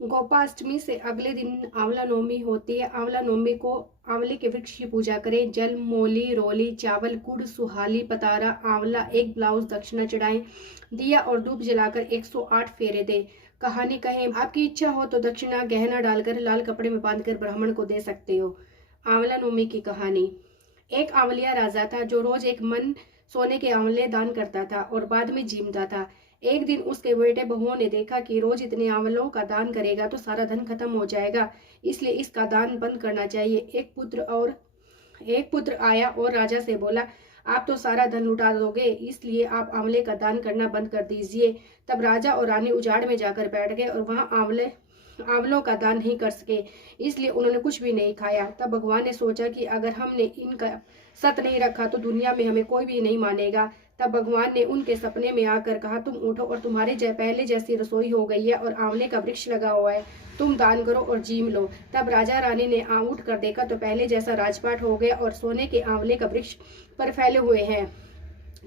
गोपाष्टमी से अगले दिन आंवला नवमी होती है। आंवला नवमी को आंवले के वृक्ष की पूजा करें। जल, मोली, रोली, चावल, गुड़, सुहाली, पतारा, आंवला, एक ब्लाउज दक्षिणा चढ़ाएं। दिया और धूप जलाकर 108 फेरे दें। कहानी कहें। आपकी इच्छा हो तो दक्षिणा गहना डालकर लाल कपड़े में बांधकर ब्राह्मण को दे सकते हो। आंवला नवमी की कहानी। एक आंवलिया राजा था जो रोज एक मन सोने के आंवले दान करता था और बाद में जीमता था। एक दिन उसके बेटे बहुओं ने देखा कि रोज इतने आंवलों का दान करेगा तो सारा धन खत्म हो जाएगा, इसलिए इसका दान बंद करना चाहिए। एक पुत्र आया और राजा से बोला, आप तो सारा धन लुटा दोगे, इसलिए आप आंवले का दान करना बंद कर दीजिए। तब राजा और रानी उजाड़ में जाकर बैठ गए और वहां आंवलों का दान नहीं कर सके, इसलिए उन्होंने कुछ भी नहीं खाया। तब भगवान ने सोचा कि अगर हमने इनका सत नहीं रखा तो दुनिया में हमें कोई भी नहीं मानेगा। तब भगवान ने उनके सपने में आकर कहा, तुम उठो और तुम्हारे पहले जैसी रसोई हो गई है और आंवले का वृक्ष लगा हुआ है, तुम दान करो और जीम लो। तब राजा रानी ने उठ कर देखा तो पहले जैसा राजपाट हो गया और सोने के आंवले का वृक्ष पर फैले हुए हैं।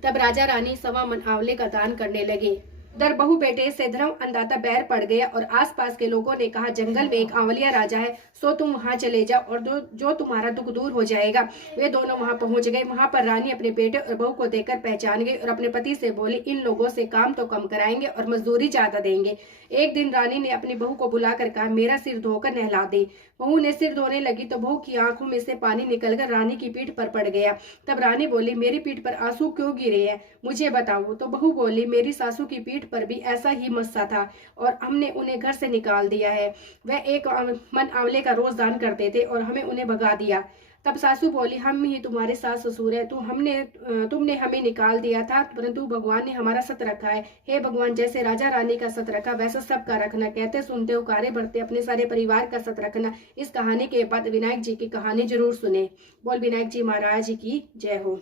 तब राजा रानी 1.25 मन आंवले का दान करने लगे। उधर बहू बेटे से धर्म अंधाता बैर पड़ गया और आसपास के लोगों ने कहा, जंगल में एक आंवलिया राजा है, सो तुम वहां चले जाओ और जो तुम्हारा दुख दूर हो जाएगा। वे दोनों वहां पहुंच गए। वहां पर रानी अपने बेटे और बहू को देखकर पहचान गई और अपने पति से बोली, इन लोगों से काम तो कम कराएंगे और मजदूरी ज्यादा देंगे। एक दिन रानी ने अपनी बहू को बुलाकर कहा, मेरा सिर धोकर नहला दे। बहू ने सिर धोने लगी तो बहू की आंखों में से पानी निकलकर रानी की पीठ पर पड़ गया। तब रानी बोली, मेरी पीठ पर आंसू क्यों गिरे हैं, मुझे बताओ। तो बहू बोली, मेरी सासू की पीठ पर भी ऐसा ही मस्सा था और हमने उन्हें घर से निकाल दिया है। वह 1 मन आंवले का रोज दान करते थे और हमें उन्हें भगा दिया। तब सासू बोली, हम ही तुम्हारे सास ससुर है, तुमने हमें निकाल दिया था, परंतु भगवान ने हमारा सत रखा है। हे भगवान, जैसे राजा रानी का सत रखा वैसा सबका रखना। कहते सुनते उकारे बढ़ते अपने सारे परिवार का सत रखना। इस कहानी के बाद विनायक जी की कहानी जरूर सुने। बोल विनायक जी महाराज की जय हो।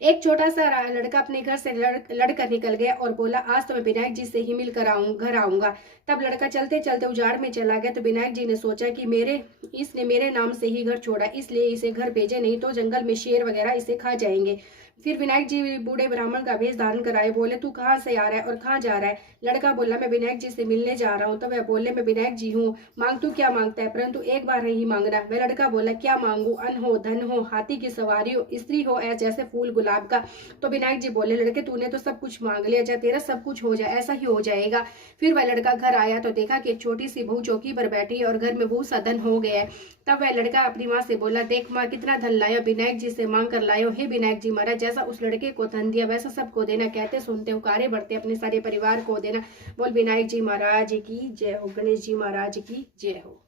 एक छोटा सा लड़का अपने घर से लड़कर निकल गया और बोला, आज तो मैं विनायक जी से ही मिलकर घर आऊंगा। तब लड़का चलते चलते उजाड़ में चला गया। तो विनायक जी ने सोचा कि इसने मेरे नाम से ही घर छोड़ा, इसलिए इसे घर भेजे, नहीं तो जंगल में शेर वगैरह इसे खा जाएंगे। फिर विनायक जी बूढ़े ब्राह्मण का वेश धारण कराए। बोले, तू कहाँ से आ रहा है और कहाँ जा रहा है। लड़का बोला, मैं विनायक जी से मिलने जा रहा हूँ। तो वह बोले, मैं विनायक जी हूँ, मांग तू क्या मांगता है, परंतु एक बार नहीं मांगना। वह लड़का बोला, क्या मांगू, अन्न हो, धन हो, हाथी की सवारी हो, स्त्री हो, जैसे फूल गुलाब का। तो विनायक जी बोले, लड़के तूने तो सब कुछ मांग लिया, चाहे तेरा सब कुछ हो जाए, ऐसा ही हो जाएगा। फिर वह लड़का घर आया तो देखा कि एक छोटी सी बहू चौकी पर बैठी है और घर में बहुत सा धन हो गया है। तब वह लड़का अपनी माँ से बोला, देख माँ, कितना धन लाया, विनायक जी से मांग कर लायो। हे विनायक जी महाराज, जैसा उस लड़के को धन दिया वैसा सबको देना। कहते सुनते हुकारे बढ़ते अपने सारे परिवार को देना। बोल विनायक जी महाराज की जय हो। गणेश जी महाराज की जय हो।